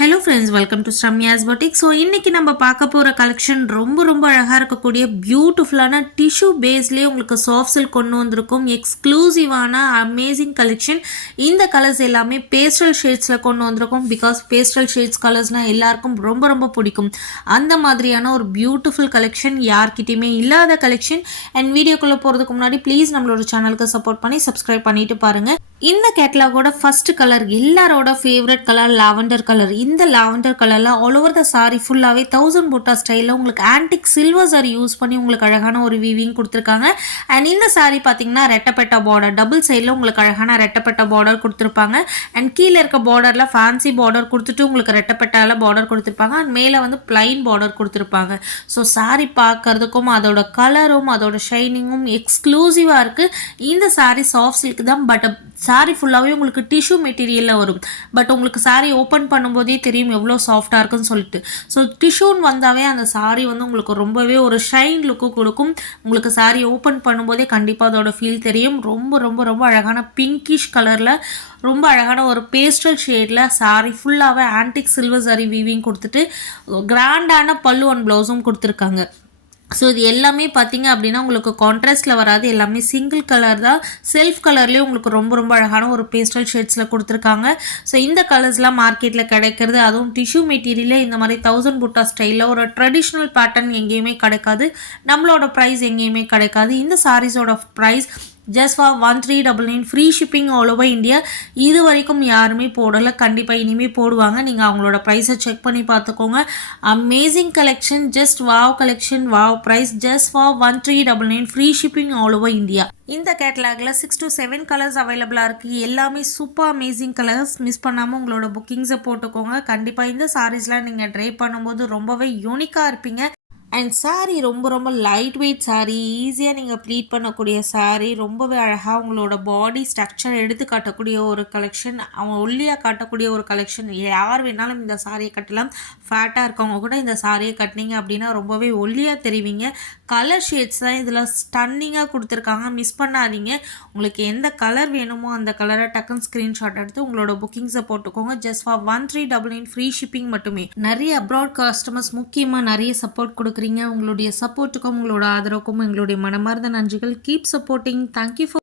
Hello friends, welcome to Sramya's boutique. So இன்றைக்கி நம்ம பார்க்க போகிற கலெக்ஷன் ரொம்ப அழகாக இருக்கக்கூடிய பியூட்டிஃபுல்லான டிஷ்யூ பேஸ்லேயே உங்களுக்கு சாஃப்ட் சில்க் கொண்டு வந்திருக்கும் எக்ஸ்க்ளூசிவான அமேசிங் கலெக்ஷன். இந்த கலர்ஸ் எல்லாமே பேஸ்டல் ஷேட்ஸில் கொண்டு வந்திருக்கும். பிகாஸ் பேஸ்டல் ஷேட்ஸ் கலர்ஸ்னால் எல்லாருக்கும் ரொம்ப பிடிக்கும். அந்த மாதிரியான ஒரு பியூட்டிஃபுல் கலெக்ஷன், யார்கிட்டையுமே இல்லாத கலெக்ஷன். அண்ட் வீடியோக்குள்ளே போகிறதுக்கு முன்னாடி ப்ளீஸ் நம்மளோட சேனலுக்கு சப்போர்ட் பண்ணி சப்ஸ்கிரைப் பண்ணிட்டு பாருங்கள். இந்த கேட்டலாகோட ஃபர்ஸ்ட் கலர் எல்லாரோட ஃபேவரட் கலர் லாவெண்டர் கலர். இந்த லாவெண்டர் கலரில் ஆல் ஓவர் த சாரி ஃபுல்லாகவே 1000 பூட்டா ஸ்டைலில் உங்களுக்கு ஆன்டிக் சில்வர் சாரி யூஸ் பண்ணி உங்களுக்கு அழகான ஒரு வீவிங் கொடுத்துருக்காங்க. அண்ட் இந்த சாரி பார்த்தீங்கன்னா ரெட்டப்பெட்ட பார்டர், டபுள் சைடில் உங்களுக்கு அழகான ரெட்டப்பெட்ட பார்டர் கொடுத்துருப்பாங்க. அண்ட் கீழே இருக்க பார்டரில் ஃபேன்சி பார்டர் கொடுத்துட்டு உங்களுக்கு ரெட்டப்பெட்டால பார்டர் கொடுத்துருப்பாங்க. அண்ட் மேலே வந்து பிளைன் பார்டர் கொடுத்துருப்பாங்க. ஸோ சாரி பார்க்கறதுக்கும் அதோட கலரும் அதோட ஷைனிங்கும் எக்ஸ்க்ளூசிவாக இருக்குது. இந்த சாரி சாஃப்ட் சில்க் தான், பட் சாரி ஃபுல்லாகவே உங்களுக்கு டிஷ்யூ மெட்டீரியலில் வரும். பட் உங்களுக்கு சாரி ஓப்பன் பண்ணும்போதே தெரியும் எவ்வளோ சாஃப்டாக இருக்குன்னு சொல்லிட்டு. ஸோ டிஷ்யூன்னு வந்தாவே அந்த சாரி வந்து உங்களுக்கு ரொம்பவே ஒரு ஷைன் லுக்கு கொடுக்கும். உங்களுக்கு சாரி ஓப்பன் பண்ணும்போதே கண்டிப்பாக அதோட ஃபீல் தெரியும். ரொம்ப அழகான பிங்கிஷ் கலரில் ரொம்ப அழகான ஒரு பேஸ்டல் ஷேடில் சாரி ஃபுல்லாகவே ஆன்டிக் சில்வர் சாரி வீவிங் கொடுத்துட்டு கிராண்டான பல்லு அண்ட் ப்ளவுஸும் கொடுத்துருக்காங்க. ஸோ இது எல்லாமே பார்த்தீங்க அப்படின்னா உங்களுக்கு கான்ட்ராஸ்டில் வராது, எல்லாமே சிங்கிள் கலர் தான். செல்ஃப் கலர்லேயே உங்களுக்கு ரொம்ப அழகான ஒரு பேஸ்டல் ஷேட்ஸில் கொடுத்துருக்காங்க. ஸோ இந்த கலர்ஸ்லாம் மார்க்கெட்டில் கிடைக்கிறது, அதுவும் டிஷ்யூ மெட்டீரியலில் இந்த மாதிரி 1000 பூட்டா ஸ்டைலில் ஒரு ட்ரெடிஷ்னல் பேட்டர்ன் எங்கேயுமே கிடைக்காது. நம்மளோட ப்ரைஸ் எங்கேயுமே கிடைக்காது. இந்த சாரீஸோட price just for 1399, free shipping all over India. இது வரைக்கும் யாருமே போடலை, கண்டிப்பாக இனிமேல் போடுவாங்க. நீங்கள் அவங்களோட ப்ரைஸை செக் பண்ணி பார்த்துக்கோங்க. Amazing collection, just wow collection, wow price, just for 1399, free shipping all over India. இந்த கேட்டலாகில் 6 to 7 கலர்ஸ் அவைலபிளாக இருக்குது. எல்லாமே சூப்பர் அமேசிங் கலர்ஸ். மிஸ் பண்ணாமல் உங்களோட புக்கிங்ஸை போட்டுக்கோங்க. கண்டிப்பாக இந்த சாரீஸ்லாம் நீங்கள் ட்ரை பண்ணும்போது ரொம்பவே யூனிக்காக இருப்பீங்க. அண்ட் சாரீ ரொம்ப லைட் வெயிட் சாரீ, ஈஸியாக நீங்கள் ப்ளீட் பண்ணக்கூடிய சாரீ, ரொம்பவே அழகாக உங்களோட பாடி ஸ்ட்ரக்சர் எடுத்து காட்டக்கூடிய ஒரு கலெக்ஷன், அவங்க ஒல்லியாக காட்டக்கூடிய ஒரு கலெக்ஷன். யார் வேணாலும் இந்த சாரியை கட்டலாம். ஃபேட்டாக இருக்கவங்க கூட இந்த சாரியை கட்டினீங்க அப்படின்னா ரொம்பவே ஒல்லியாக தெரிவிங்க. கலர் ஷேட்ஸ் தான் இதில் ஸ்டன்னிங்காக கொடுத்துருக்காங்க, மிஸ் பண்ணாதீங்க. உங்களுக்கு எந்த கலர் வேணுமோ அந்த கலரை டக்குன்னு ஸ்க்ரீன்ஷாட் எடுத்து உங்களோட புக்கிங்ஸை போட்டுக்கோங்க. ஜஸ்ட் ஃபார் 1399, ஃப்ரீ ஷிப்பிங் மட்டுமே. நிறைய அப்ராட் கஸ்டமர்ஸ் முக்கியமாக நிறைய சப்போர்ட் கொடுக்குறீங்க. உங்களுடைய சப்போர்ட்டுக்கும் உங்களோட ஆதரவுக்கும் எங்களுடைய மனமார்ந்த நன்றிகள். Keep supporting. Thank you for